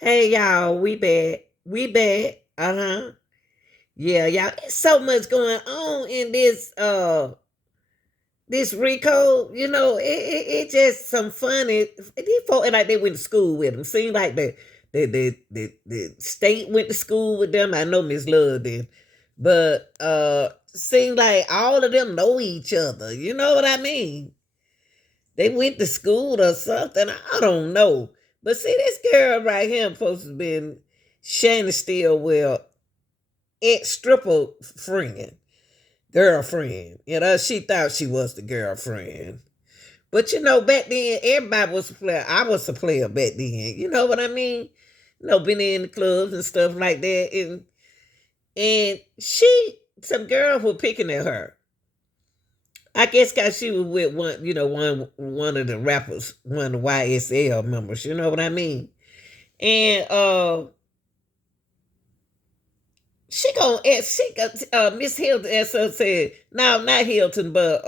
Hey y'all, we back. We back. Uh-huh. Yeah, y'all. It's so much going on in this Rico. It just some funny. These folks act like they went to school with them. Seems like the state went to school with them. I know Miss Love did. But seems like all of them know each other. You know what I mean? They went to school or something. I don't know. But see, this girl right here supposed to have been Shannon Stillwell ex stripper friend, girlfriend. She thought she was the girlfriend. But back then everybody was a player. I was a player back then. You know what I mean? Been in the clubs and stuff like that. And some girls were picking at her. I guess cause she was with one of the rappers, one of the YSL members. You know what I mean? And she gonna ask. Miss Hilton asked her, said, "No, not Hilton, but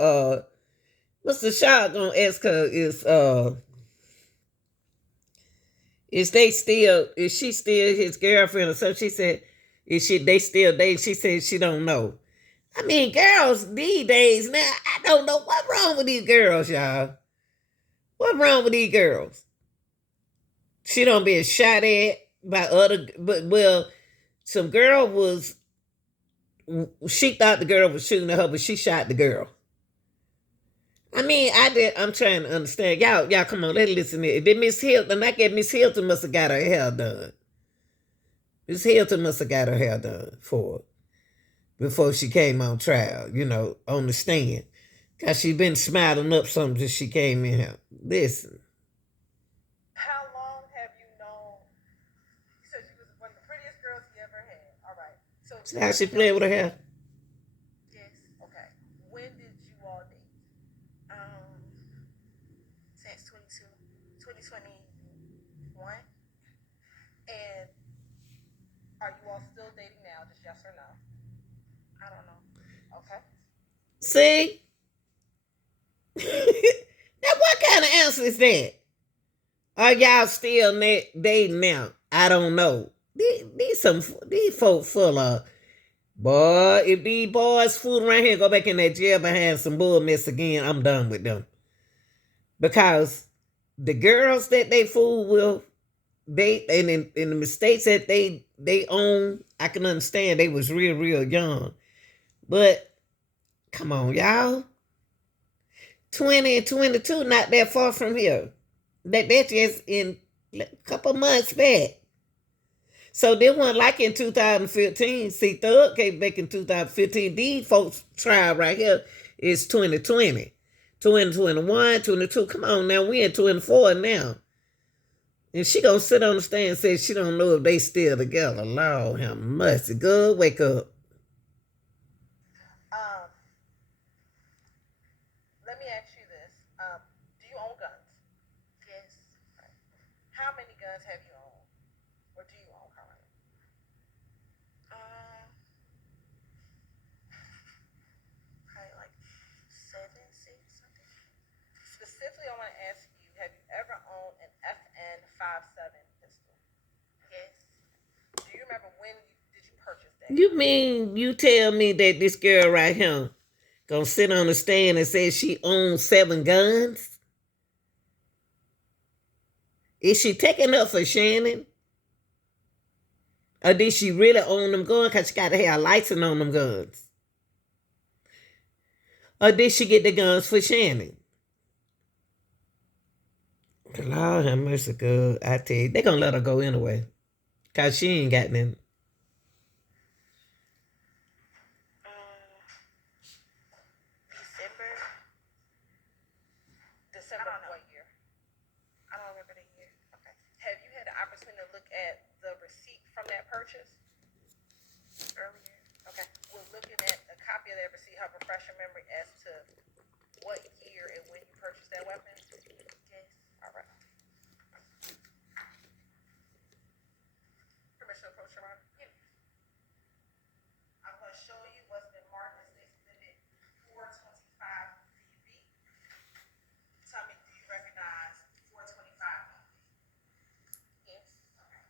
Mr. Shaw gonna ask her is she still his girlfriend or something?" She said, "Is she they still dating?" She said she don't know. I mean, girls these days now, I don't know what's wrong with these girls, y'all. What's wrong with these girls? She don't being shot at by other, but well, some girl was. She thought the girl was shooting at her, but she shot the girl. I mean, I'm trying to understand. Y'all, come on, let's listen to it. Then Miss Hilton, I guess Miss Hilton must have got her hair done. Miss Hilton must have got her hair done before she came on trial, on the stand. Cause she been smiling up something since she came in here. Listen. How long have you known? She said she was one of the prettiest girls he ever had. All right. So how she played with her hair? Yes. Okay. When did you all date? Um, since 2021. And are you all still dating now? Just yes or no? I don't know. Okay. See? Now, what kind of answer is that? Are y'all still dating now? I don't know. These folks full of boy. If these boys fool around here, go back in that jail behind some bull mess again. I'm done with them because the girls that they fool with, they and in the mistakes that they own, I can understand they was real young, but come on, y'all, 20 and 22, not that far from here. That's just in a couple months back. So they weren't like in 2015. See, Thug came back in 2015. These folks trial right here is 2020. 2021, 22. Come on now, we in 24 now. And she gonna sit on the stand and say she don't know if they still together. Lord have mercy. Good, wake up. Um, Let me ask you this. Do you own guns? Yes. Right. How many guns have you owned? Or do you own currently? Um, Probably like seven, six, something. Specifically, I want to ask you: have you ever owned an FN 57 pistol? Yes. Do you remember did you purchase that? You mean you tell me that this girl right here gonna sit on the stand and say she owns 7 guns? Is she taking up for Shannon? Or did she really own them guns because she got to have a license on them guns? Or did she get the guns for Shannon? Lord have mercy, girl. I tell you, they gonna let her go anyway. Cause she ain't got nothing. December. December of what year? I don't remember the year. Okay. Have you had the opportunity to look at the receipt from that purchase earlier? Okay. We're looking at a copy of that receipt. Help refresh your memory as to what year and when you purchased that weapon. Yes. All right. Permission to approach your honor? Yeah. I'm going to show you what's been marked as Exhibit 425 PV. Tell me, do you recognize 425? Yes. Okay.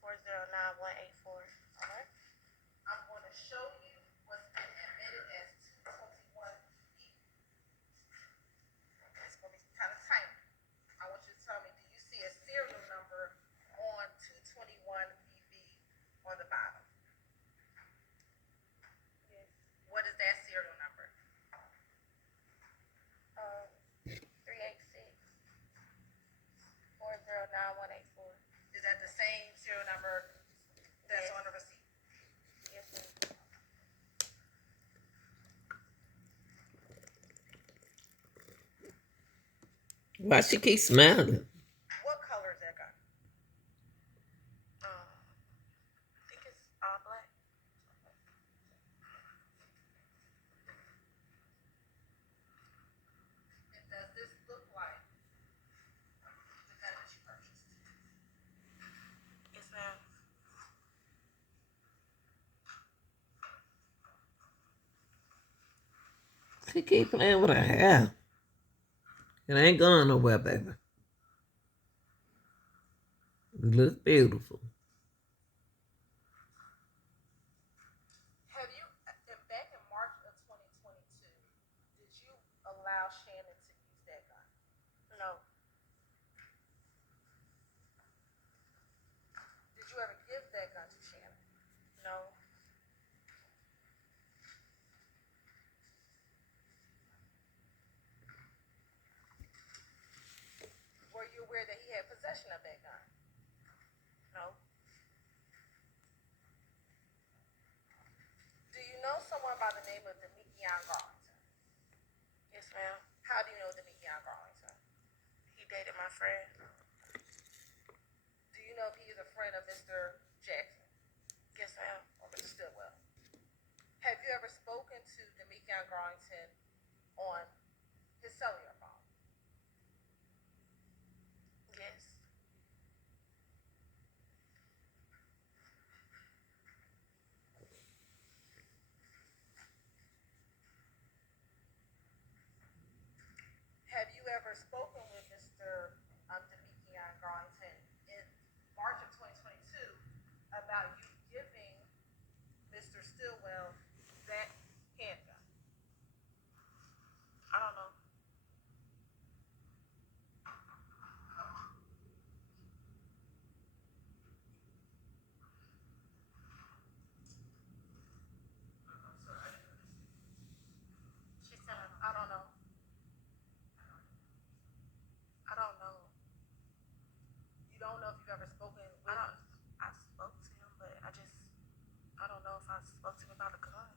386-409-184. All right. I'm going to show you what's been admitted as 221 B. It's going to be kind of tiny. I want you to tell me, do you see a serial number on 221 BB on the bottom? Yes. What is that serial number? 386-409-184. Is that the same serial number that's on the receipt? Yes, ma'am. Why she keep smiling? What color is that gun? I think it's all black. And does this look like the gun that you purchased? Yes, ma'am. She keep playing with her hair. It ain't going nowhere, baby. It looks beautiful. Have you, back in March of 2022, did you allow Shannon to use that gun? No. Did you ever give that gun to Shannon? No. Were you aware that he had possession of that gun? No. Do you know someone by the name of Demikian Garlington? Yes, ma'am. How do you know Demikian Garlington? He dated my friend. Do you know if he is a friend of Mr. Jackson? Yes, ma'am. Or Mr. Stillwell? Have you ever spoken to Demikian Garlington on his cellular phone? Yes. Have you ever spoken with Mr. Demikian Garlington in March of 2022 about you giving Mr. Stillwell that handgun? I don't know. She said, I don't know. I don't know. You don't know if you've ever spoken with him? I spoke to him, but I don't know if I spoke to him about a gun.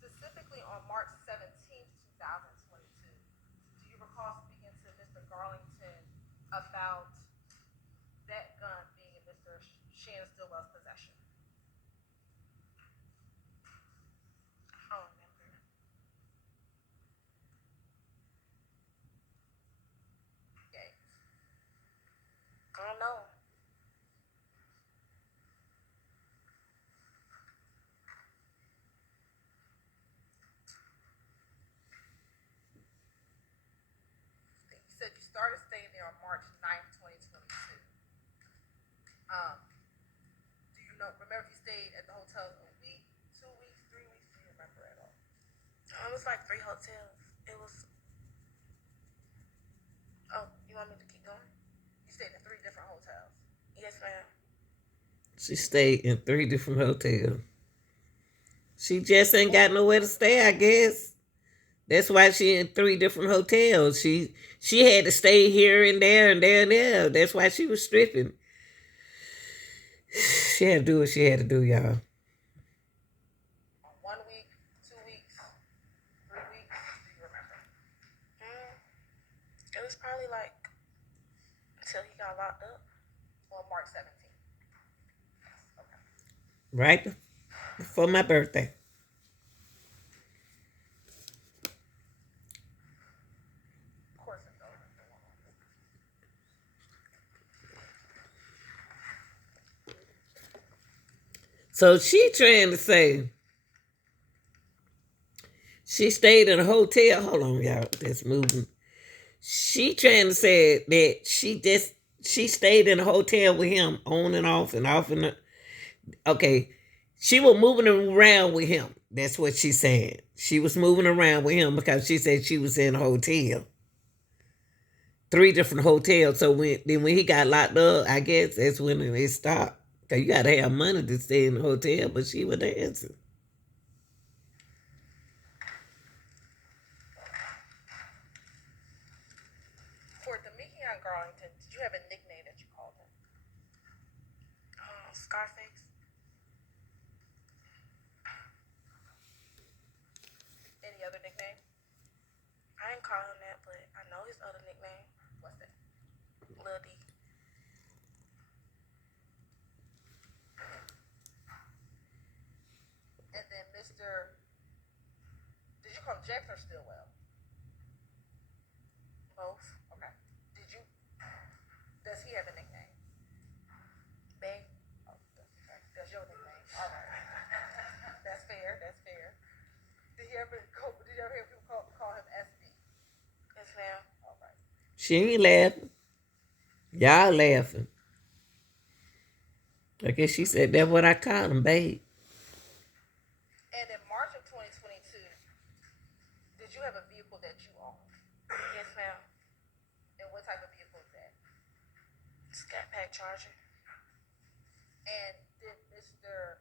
Specifically on March 17th, 2022, do you recall speaking to Mr. Garlington about that gun being in Mr. Shannon Stillwell's possession? I don't remember. Okay. I don't know. You said you started staying there on March 9th, 2022. Do you remember if you stayed at the hotel a week, 2 weeks, 3 weeks? Do you remember at all? It was like 3 hotels. It was. Oh, you want me to keep going? You stayed in 3 different hotels? Yes, ma'am. She stayed in 3 different hotels. She just ain't got nowhere to stay, I guess. That's why she in 3 different hotels. She had to stay here and there and there and there. That's why she was stripping. She had to do what she had to do, y'all. 1 week, 2 weeks, 3 weeks. Do you remember? It was probably like until he got locked up on March 17th. Okay. Right before my birthday. Of course it's over. So she trying to say She stayed in a hotel. Hold on, y'all. That's moving. She trying to say that she stayed in a hotel with him on and off and off and okay. She was moving around with him. That's what she said. She was moving around with him because she said she was in a hotel. 3 different hotels. So when he got locked up, I guess that's when it stopped. Cause you gotta have money to stay in a hotel, but she was dancing. For Damikion Garlington, did you have a nickname that you called him? Scarface. Any other nickname? I ain't call him that, but I know his other nickname. What's that? Lil D. And then Mr. Did you call him Jackson or Stillwell? Both. Okay. Did you? Does he have a nickname? Bay. Oh, that's your nickname. All right. That's fair. That's fair. Did you ever hear people call him SB? Yes, ma'am. All right. She ain't laughing. Y'all laughing. I guess she said that's what I call him, babe. And in March of 2022, did you have a vehicle that you owned? Yes, ma'am. And what type of vehicle is that? Scat Pack Charger. And did Mr.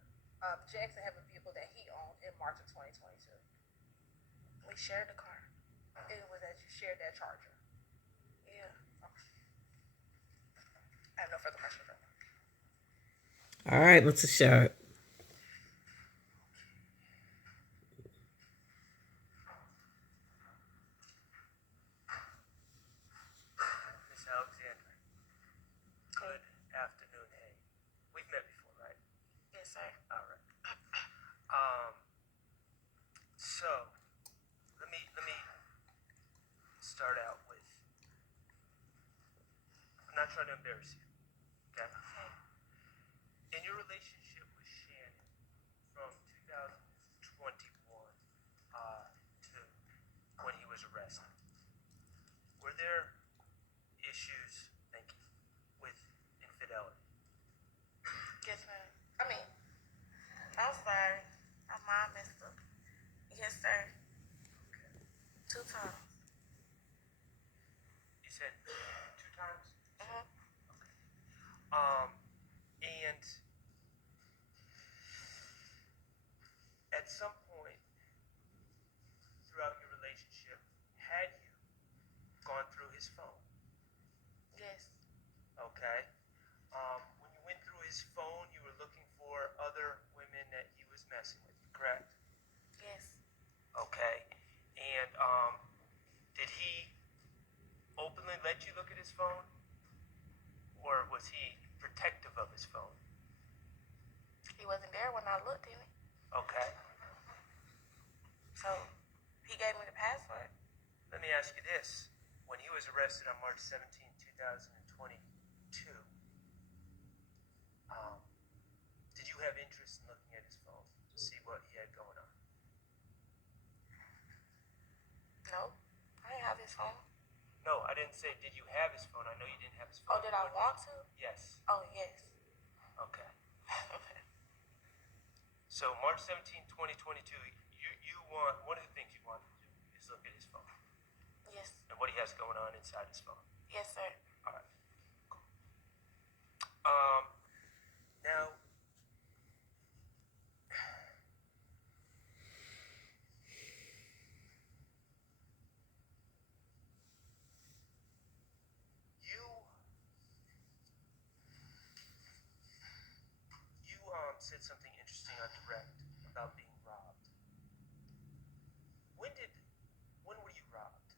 Jackson have a vehicle that he owned in March of 2022? We shared the car. And it was that you shared that Charger? Yeah. Okay. I have no further questions. All right, Mr. Sharp. Miss Alexander, good afternoon. Hey, we've met before, right? Yes, sir. All right. So let me start out with. I'm not trying to embarrass you, okay? In your relationship with Shannon from 2021 to when he was arrested, were there issues? Thank you. With infidelity. Yes, ma'am. I mean, I'm sorry. My mom messed up. Yes, sir. Okay. 2 times. You said 2 times? Mm-hmm. Okay. And at some point throughout your relationship, had you gone through his phone? Yes. Okay. When you went through his phone, you were looking for other women that he was messing with, correct? Yes. Okay. And did he openly let you look at his phone? Or was he protective of his phone? He wasn't there when I looked in it. Okay. So he gave me the password. Let me ask you this. When he was arrested on March 17, 2022, did you have interest in looking at his phone to see what he had going on? No. I didn't have his phone. No, I didn't say did you have his phone. I know you didn't have his Oh, phone. did I want to? Yes. Oh, yes. Okay. So March 17, 2022, you want, one of the things you wanted to do is look at his phone Yes. and what he has going on inside his phone. Yes, sir. All right. Cool. Now, you said something interesting on direct about being robbed. When were you robbed?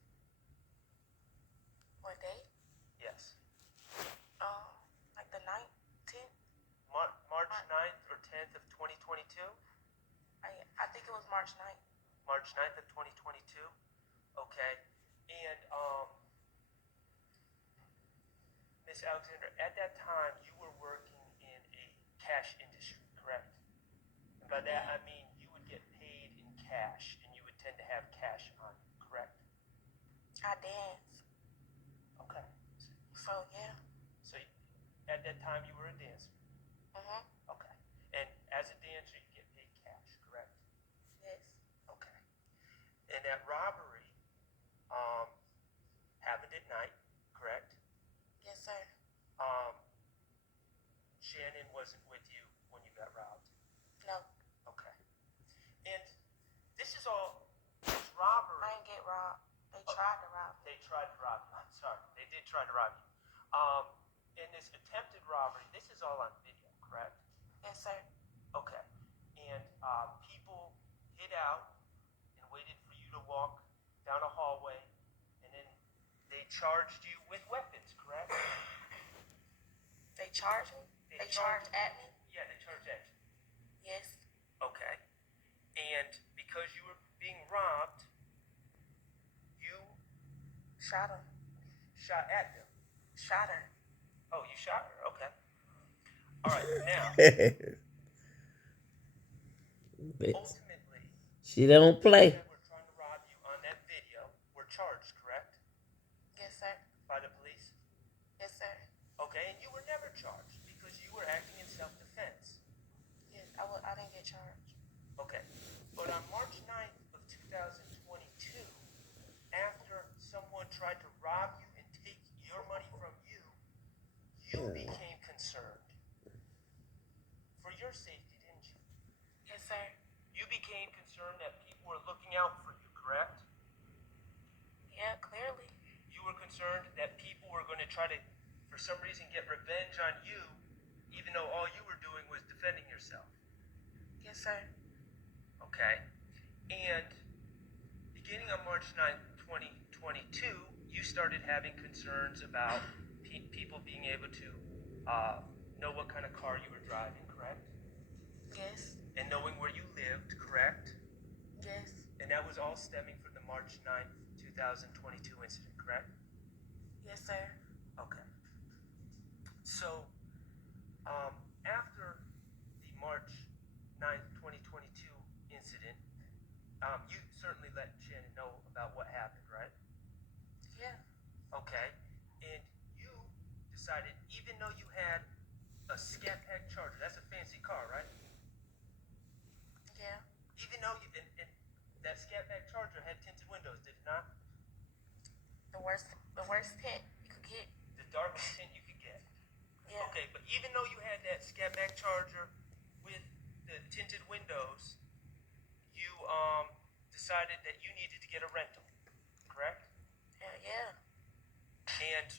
What day? Yes. Like the 9th, 10th? March 9th or 10th of 2022? I think it was March 9th. March 9th of 2022? Okay. And Miss Alexander, at that time you were working in a cash industry, correct? And by that I mean you would get paid in cash and you would tend to have cash on you, correct? I dance. Okay. So yeah. So at that time you were a dancer. Mhm. Okay. And as a dancer you get paid cash, correct? Yes. Okay. And that robbery um, happened at night, correct? Yes, sir. Shannon wasn't with you when you got robbed. No. Okay. And this is all this robbery. I didn't get robbed. They tried to rob me. They tried to rob you. I'm sorry. They did try to rob you. In this attempted robbery, this is all on video, correct? Yes, sir. Okay. And people hid out and waited for you to walk down a hallway, and then they charged you with weapons, correct? They charged me? They charged at me? Yeah, they charged at you. Yes. Okay. And because you were being robbed, you Shot her. shot at them. Shot her. Oh, you shot her. Okay. All right. Now, ultimately, She don't play. that were trying to rob you on that video were charged, correct? Yes, sir. By the police? Yes, sir. Okay, and you were never charged because you were acting in self-defense. Yes, I didn't get charged. Okay, but on March 9th of 2022, after someone tried to rob you and take your money from you, you became concerned for your safety, didn't you? Yes, sir. You became concerned that people were looking out for you, correct? Yeah, clearly. You were concerned that people were going to try to, for some reason, get revenge on you, even though all you were doing was defending yourself. Yes, sir. Okay? And beginning on March 9th, 2022, you started having concerns about people being able to know what kind of car you were driving, correct? Yes. And knowing where you lived, correct? Yes. And that was all stemming from the March 9th, 2022 incident, correct? Yes, sir. Okay. So, after the March 9th, 2022 incident, you certainly let Shannon know about what happened, right? Yeah. Okay. And you decided, even though you had a Scat Pack Charger, that's a fancy car, right? Yeah. Even though and that Scat Pack Charger had tinted windows, did it not? The worst tint you could get. The darkest tint you could get. Yeah. Okay, but even though you had that Scat Pack Charger with the tinted windows, you decided that you needed to get a rental, correct? Yeah. And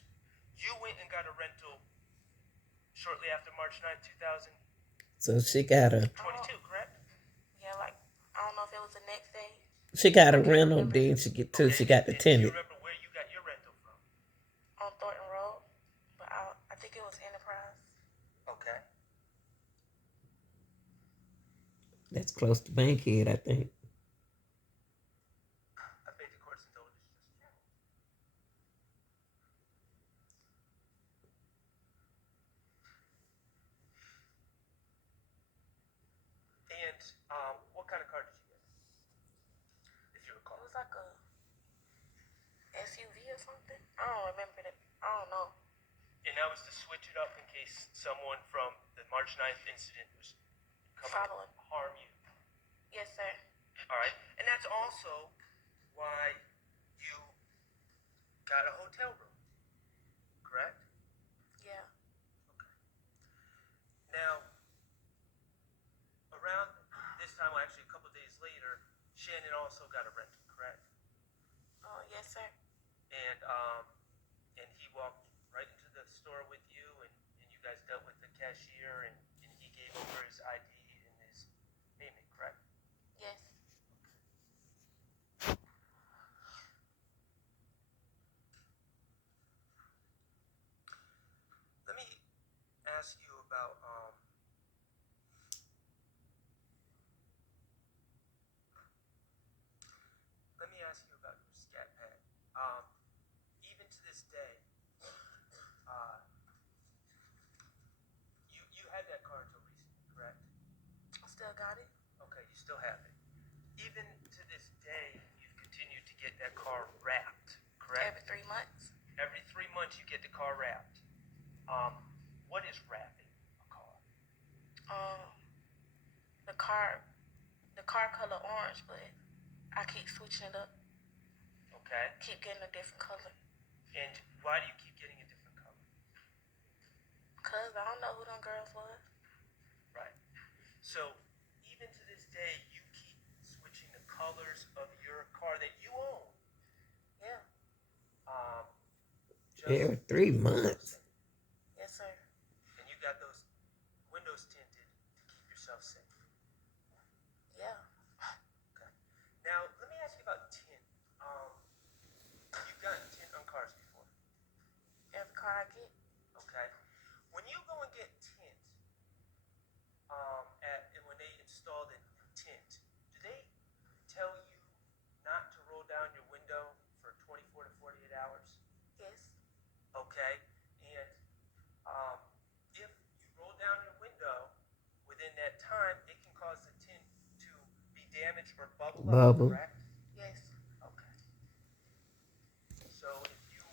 you went and got a rental shortly after March 9th, 2022, So she got a correct? Yeah, like I don't know if it was the next day. rental, then she got the Do you tenant. remember where you got your rental from? On Thornton Road, but I think it was Enterprise. Okay. That's close to Bankhead, I think. I paid the court's indulgence just And what kind of car did you get? If you recall. It was like a SUV or something. I don't remember it. I don't know. And that was to switch it up in case someone from the March 9th incident was coming Following. to harm you. Yes, sir. All right. And that's also why you got a hotel room, correct? Yeah. Okay. Now, around this time, well, actually a couple days later, Shannon also got a rental, correct? Yes, sir. And he walked right into the store with you, and you guys dealt with the cashier, and he gave over his ID and his payment, correct? Yes. Let me ask you about your Scat Pack. Even to this day, you had that car until recently, correct? I still got it. Okay, you still have it. Even to this day, you get that car wrapped, correct? Every 3 months. Every 3 months you get the car wrapped. What is wrapping a car? The car color orange, but I keep switching it up. Okay. Keep getting a different color. And why do you keep getting a different color? Cause I don't know who them girls was. Right. So even to this day, you keep switching the colors of your car that you own. Yeah. Every 3 months. Yes, sir. And you got those windows tinted to keep yourself safe. Yeah. Okay. Now let me ask you about tint. You've gotten tint on cars before. Every car I get. Okay. When you go and get tint, and when they install the tint, do they tell you not to roll down your window for 24 to 48 hours? Yes. Okay. And if you roll down your window within that time, it can cause the tint to be damaged or bubble up, Bubble. correct? Yes. Okay. So if you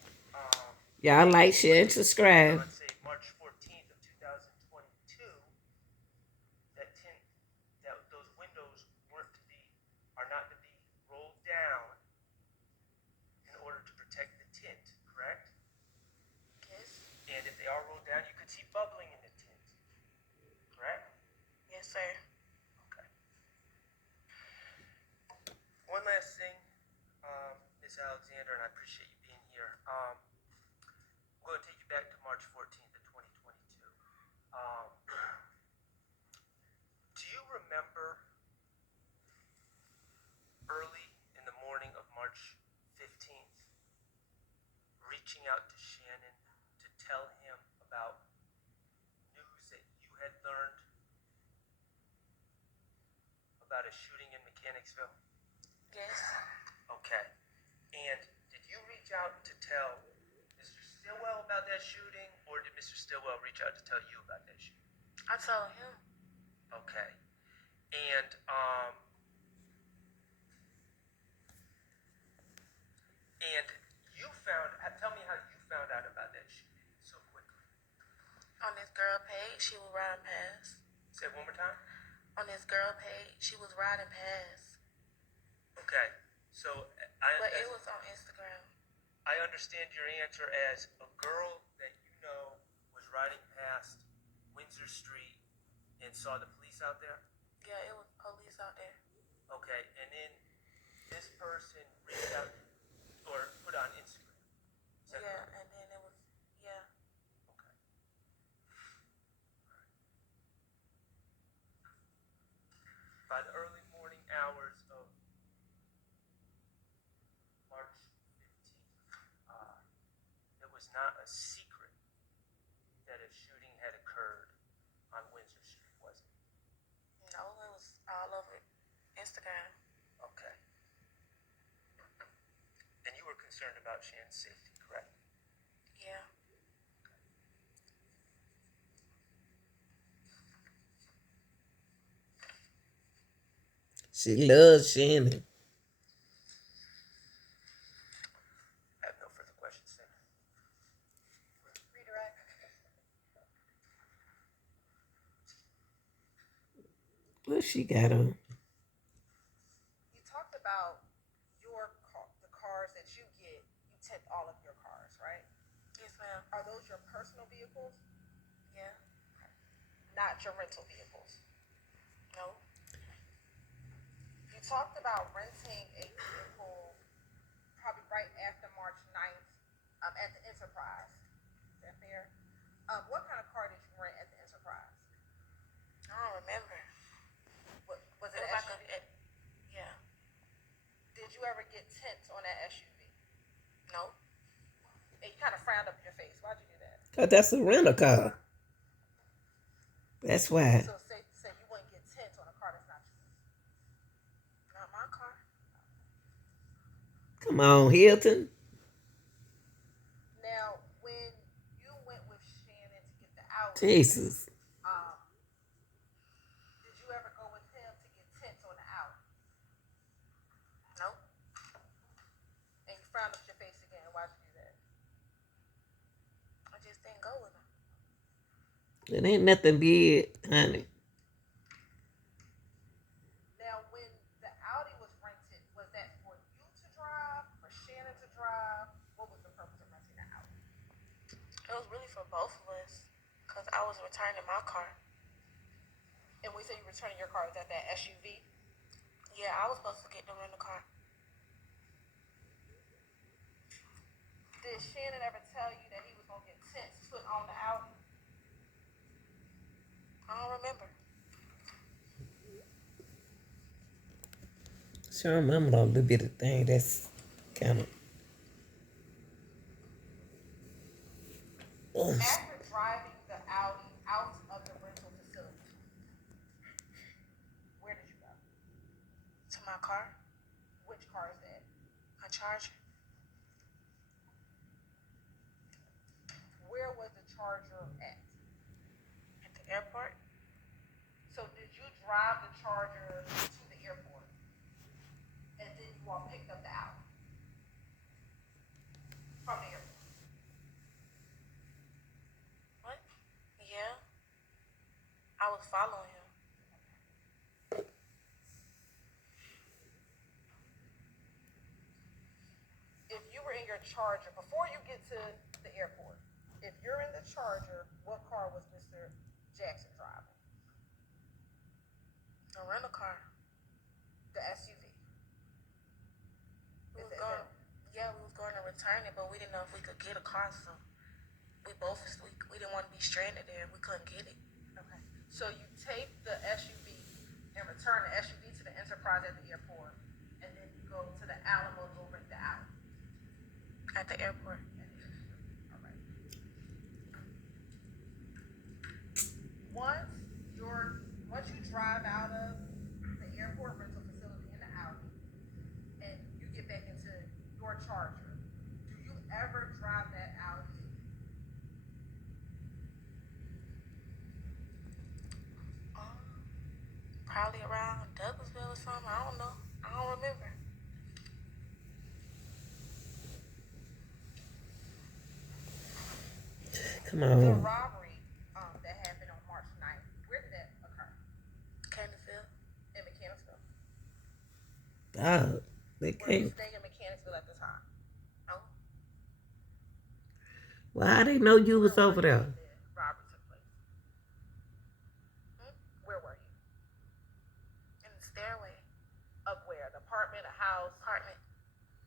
Y'all like, share, and subscribe. on say March 14th of 2022, that tint, that those windows are not to be rolled down in order to protect the tint, correct? Yes. And if they are rolled down, you could see bubbling in the tint, correct? Yes, sir. Okay. One last thing, Ms. Alexander, and I appreciate you being here. I'm going to take you back to March 14th of 2022. Do you remember early in the morning of March 15th reaching out to Shannon to tell him about news that you had learned about a shooting in Mechanicsville? Yes. Okay. And did you reach out to tell Mr. Stillwell about that shooting, or did Mr. Stillwell reach out to tell you about that shooting? I told him. Okay. And tell me how you found out about that shooting so quickly. On this girl page, she was riding past. Say it one more time. On this girl page, she was riding past. Okay. So But it was on Instagram. I understand your answer as a girl that you know was riding past Windsor Street and saw the police out there? Yeah, it was police out there. Okay, and then this person reached out or put on Instagram. Yeah, correct? And then it was, yeah. Okay. By the early morning hours of March 15th, it was not a secret that a shooting had occurred on Windsor Street, was it? No, it was all over Instagram. Okay. And you were concerned about Shannon's safety, correct? Yeah. She loves Shannon. I have no further questions, sir. Redirect. What she got on? You talked about the cars that you get. You tint all of your cars, right? Yes, ma'am. Are those your personal vehicles? Yeah. Not your rental vehicles? No. You talked about renting a vehicle probably right after March 9th at the Enterprise. Is that fair? What kind of car did you rent at the Enterprise? I don't remember. Was it an SUV? Yeah. Did you ever get tint on that SUV? No. And you kind of frowned up your face. Why'd you do that? Because that's a rental car. That's why. So say you wouldn't get tint on a car that's not yours. Not my car. Come on, Hilton. Now, when you went with Shannon to get the Audi, Jesus. did you ever go with him to get tint on the Audi? Nope. It ain't nothing big, honey. Now, when the Audi was rented, was that for you to drive, for Shannon to drive? What was the purpose of renting the Audi? It was really for both of us, because I was returning my car. And when you say you returning your car, is that SUV? Yeah, I was supposed to get them in the car. Did Shannon ever tell you that he was going to get tents put on the Audi? I don't remember. She remember a little bit of thing that's kind of. After driving the Audi out of the rental facility, where did you go? To my car, Which car is that? my Charger. Where was the Charger at? At the airport. So did you drive the Charger to the airport? And then you all picked up the Audi from the airport? What? Yeah. I was following him. If you were in your Charger, before you get to the airport, if you're in the Charger, what car was Mr. Jackson driving? A rental car. The SUV. We Is was that- going. Yeah, we was going to return it, but we didn't know if we could get a car, so we didn't want to be stranded there. We couldn't get it. Okay. So you take the SUV and return the SUV to the Enterprise at the airport, and then you go to the Alamo to rent the Audi. At the airport. All right. Once you drive out of the airport rental facility in the Audi, and you get back into your Charger, do you ever drive that Audi? Probably around Douglasville or something. I don't know. I don't remember. Come The on. robbery that happened on March 9th, where did that occur? Candyfield. In Mechanicsville. Dog. They Were you can't. staying in Mechanicsville at the time? Oh. Well, how they know you was over there? The robbery took place. Where were you? In the stairway. Of where? An apartment, a house? Apartment.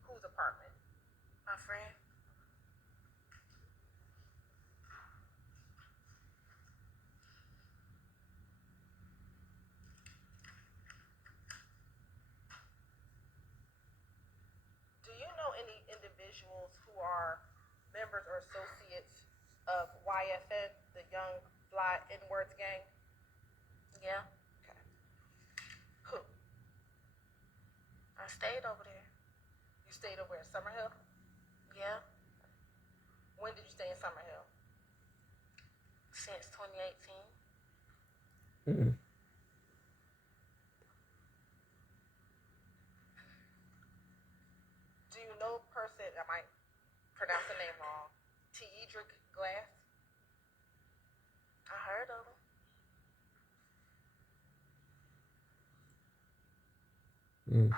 Whose apartment? My friend. Do you know any individuals who are members or associates of YFN, the Young Fly N-Words gang? Yeah. Okay. Who? I stayed over there. You stayed over at Summerhill? Yeah. When did you stay in Summerhill? Since 2018. Mm. Do you know a person, I might pronounce the name wrong, Teedrick Glass? I heard of him. Mm.